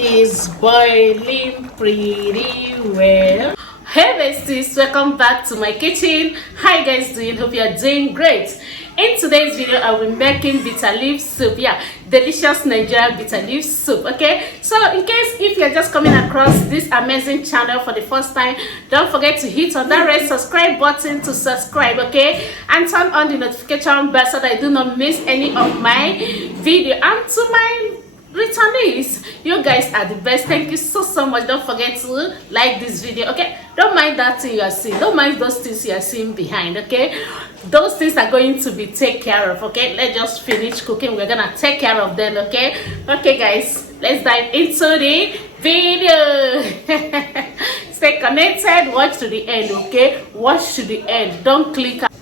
is boiling pretty well. Hey besties, welcome back to my kitchen. How you guys doing? Hope you are doing great. In today's video, I will be making bitter leaf soup. Yeah, delicious Nigerian bitter leaf soup. Okay, so in case if you're just coming across this amazing channel for the first time, don't forget to hit on that red subscribe button to subscribe, okay, and turn on the notification bell so that I do not miss any of my video. And to my returnees, you guys are the best. Thank you so much. Don't forget to like this video, okay? Don't mind that thing you are seeing, don't mind those things you are seeing behind, okay? Those things are going to be taken care of, okay? Let's just finish cooking, we're gonna take care of them, okay? Okay guys, let's dive into the video. Stay connected, watch to the end, okay? Watch to the end, don't click out.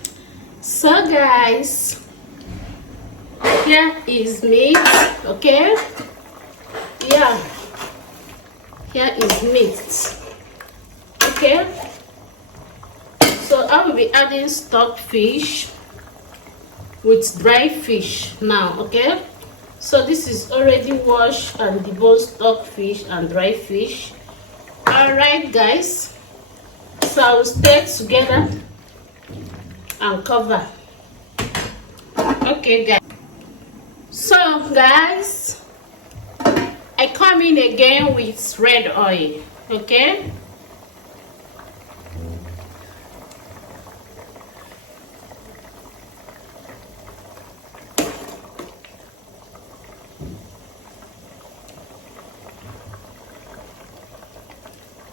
So guys, here is meat, okay? Yeah, here is meat, okay? So I will be adding stock fish with dry fish now, okay? So this is already washed and deboned stock fish and dry fish. All right guys, so I will stir together and cover. Okay guys, so guys, I come in again with red oil, okay?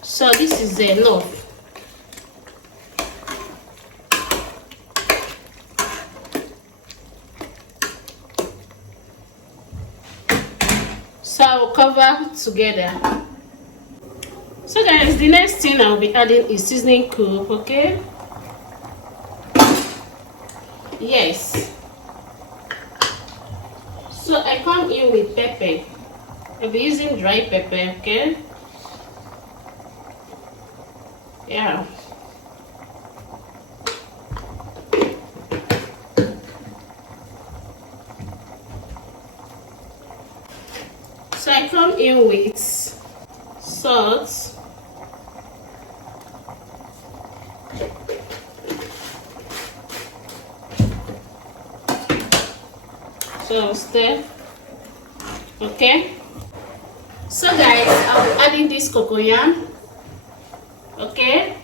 So this is enough. So I'll cover together. So guys, the next thing I'll be adding is seasoning cube, okay? Yes. So I come in with pepper. I'll be using dry pepper, okay? Yeah. So I come in with salt, so stir, okay? So guys, I'll be adding this cocoyam, okay?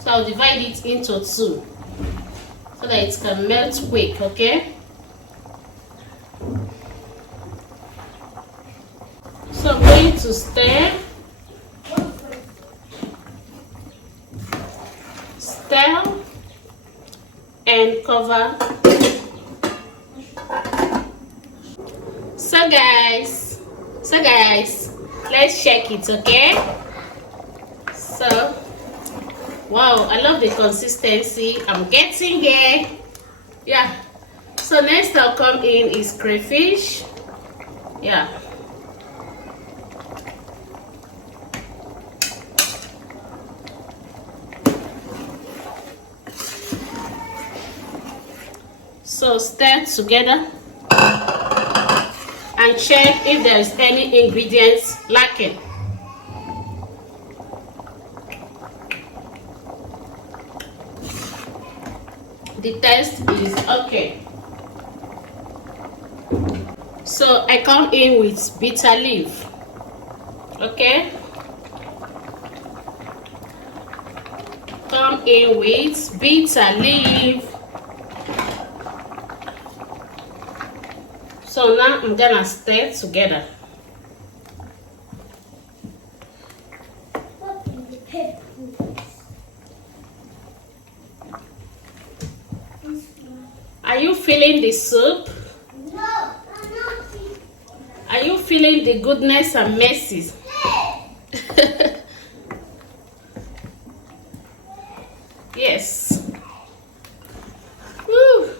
So I'll divide it into two so that it can melt quick, okay? So I'm going to stir and cover. So guys, let's check it, okay? So wow, I love the consistency I'm getting here. Yeah. So next I'll come in is crayfish. Yeah. So stir together and check if there is any ingredients lacking. The taste is okay. So I come in with bitter leaf, okay? Come in with bitter leaf. So now I'm gonna stir together. Are you feeling the soup? No, I'm not. Are you feeling the goodness and mercies? Yes. Woo.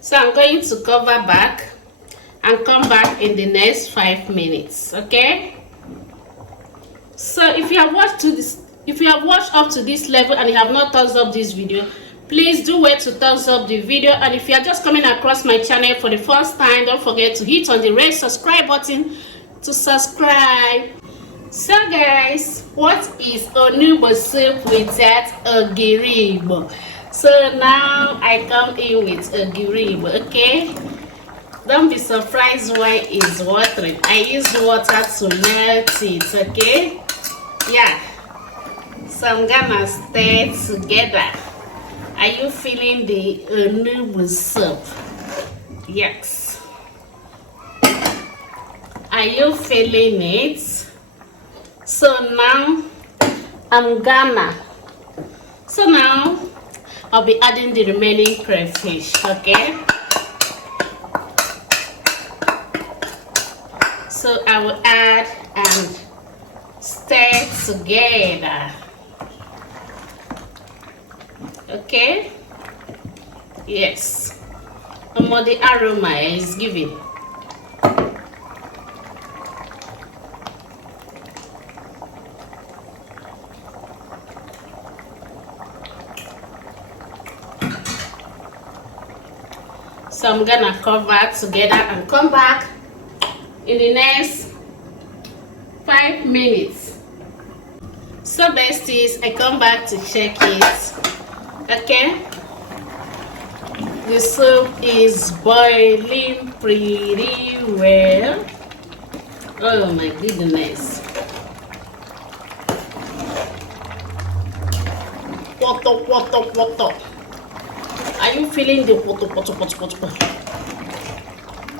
So I'm going to cover back and come back in the next 5 minutes, okay? So if you have watched up to this level and you have not thumbs up this video, Please do wait to thumbs up the video, and if you are just coming across my channel for the first time, don't forget to hit on the red subscribe button to subscribe. So guys, what is onugbo soup without ogiri igbo? So now I come in with ogiri igbo, okay? Don't be surprised why it's watering. I use water to melt it, okay? Yeah. So I'm gonna stir together. Are you feeling the onugbo soup? Yes. Are you feeling it? So now I'll be adding the remaining crayfish, okay? So I will add and stir together. Okay? Yes. The aroma is giving. So I'm gonna cover together and come back in the next 5 minutes. So besties, I come back to check it. Okay, the soup is boiling pretty well. Oh my goodness. What? Are you feeling the pot?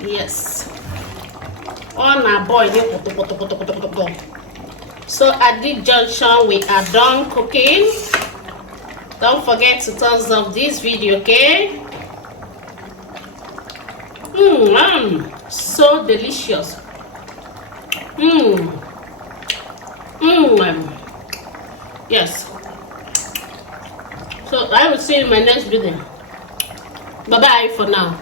Yes. On a boil. So at this junction, we are done cooking. Don't forget to thumbs up this video, okay? So delicious. Yes. So I will see you in my next video. Bye bye for now.